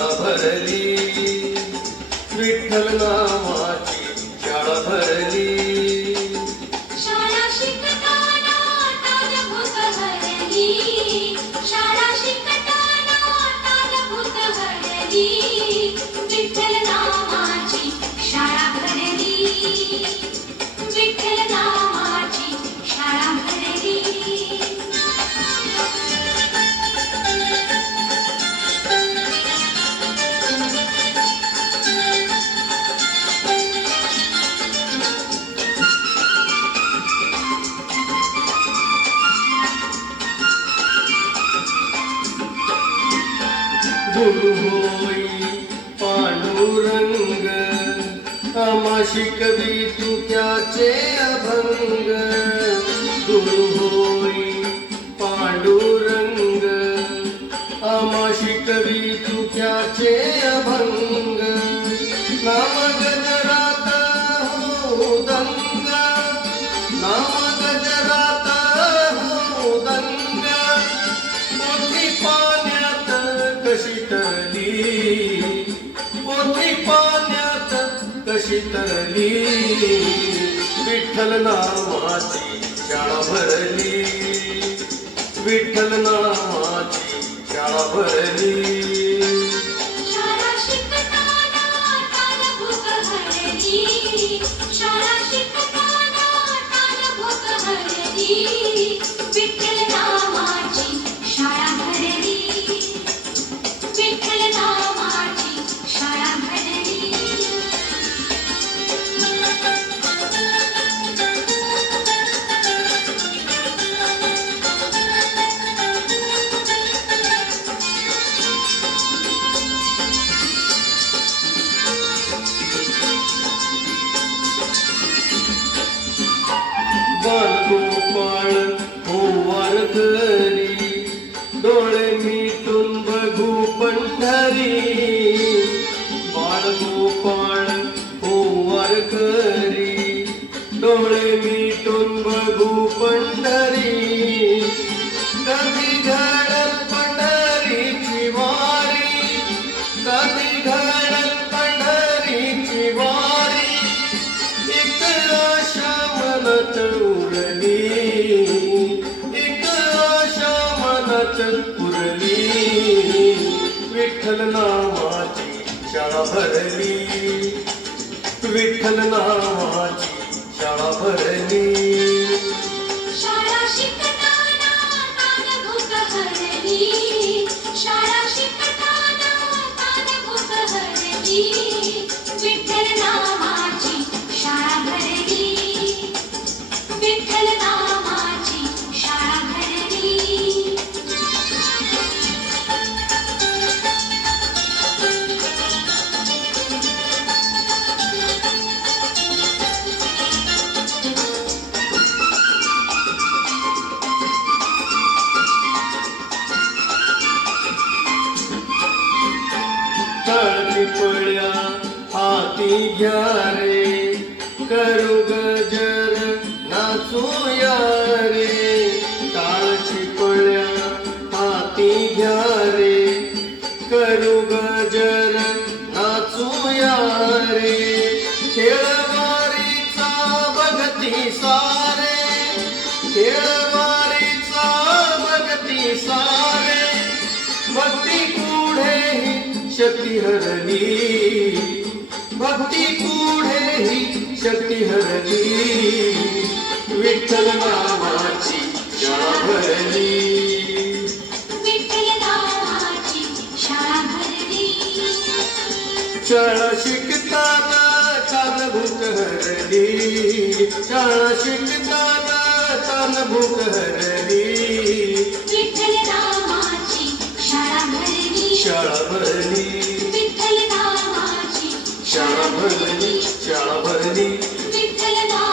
शाळा भरली विठ्ठल गुरु होई पांडुरंग अमाशी कवी तू त्याचे अभंग. गुरु होई पांडुरंग अमाशी कवी तू त्याचे कशी तरली विठ्ठल नामाची शाळा भरली. विठ्ठल नामाची शाळा भरली. शाळा शिकताना विठ्ठल नामाची शाळा भरली. विठ्ठल नामाची शाळा भरली. विठ्ठल नामाची शाळा भरली. विठ्ठल घ्या रे करू गजर नाचूया रे. टाळची चिपळ्या हाती घ्या रे करू गजर नाचूया रे. खेळवारीचा बघती सारे खेळवारीचा बघती सारे. भक्ती पुढेही शक्ती हरली शक्ती हरली. विठ्ठल नामाची शाळा भरली. शाळा शिकताना चाल भूक हरली. शाळा शिकताना भूक हरली. Sunday.